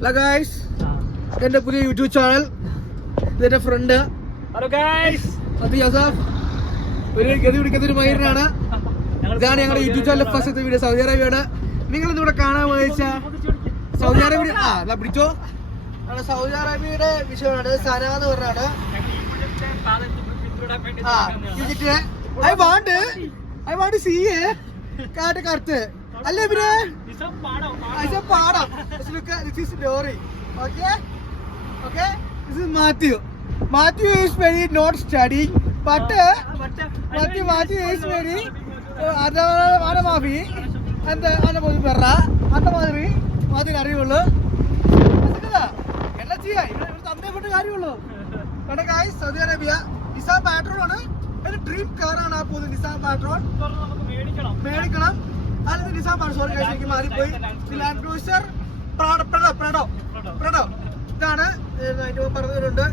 Hello guys, എന്റെ പുതിയ YouTube channel. ഇതെന്റെ ഫ്രണ്ട്. ഹലോ ഗൈസ്, അത് യസാഫ്. ഒരു ഗതി പിടിക്കുന്ന ഒരു മൈരനാണ്. ഇതാണ് ഞങ്ങളുടെ യൂട്യൂബ് ചാനലിലെ ഫസ്റ്റത്തെ വീഡിയോ. സൗദി അറേബ്യയാണ്. നിങ്ങൾ ഇന്നിവിടെ കാണാൻ പോയിച്ച സൗദി അറേബ്യ പിടിച്ചോ. സൗദി അറേബ്യയുടെ വിഷയമാണ്. സന എന്ന് പറഞ്ഞാണ്. I want to see it. കറുത്ത് അല്ലേ പിന്നെ പാടം. This is Lori. Okay. This is Matthew. Matthew is very not studying, but Matthew is very ada maafi anta ana podi perra anta madri Matthew kariyullu adukada enna cheya ivru thamne pottu kariyullu kada guys. Saudi Arabia Nissan Patrol ആണ്. ഒരു dream car ആണ് ആ പോകുന്നത്. Nissan Patrol മേടിക്കണം. അല്ലെങ്കിൽ Nissan Patrol sorry കഴിച്ചേക്ക് മാറിപ്പോയി. Land cruiser പ്രഡോ ഇതാണ് പറഞ്ഞിട്ടുണ്ട്.